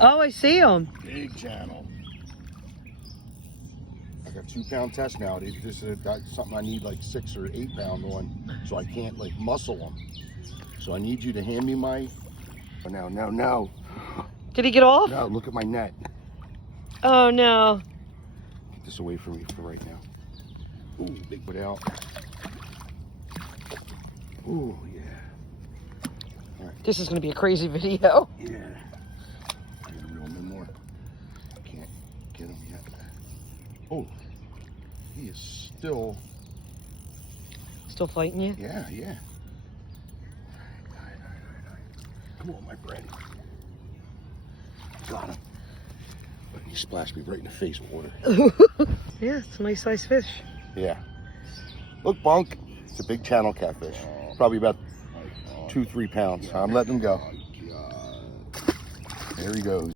Oh, I see them. Big channel. I got 2 pound test now. This is something I need like 6 or 8 pound on, so I can't like muscle them. So I need you to hand me my. Oh, no. Did he get off? No, look at my net. Oh no. Get this away from me for right now. Ooh, big put out. Ooh, yeah. All right. This is gonna be a crazy video. Yeah. I gotta reel him in more. Can't get him yet. Oh, he is still. Still fighting you? Yeah. All right. Come on, my friend. Got him. But he splashed me right in the face with water. Yeah, it's a nice sized fish. Yeah. Look, Bunk. It's a big channel catfish. Probably about 2-3 pounds. I'm letting him go. There he goes.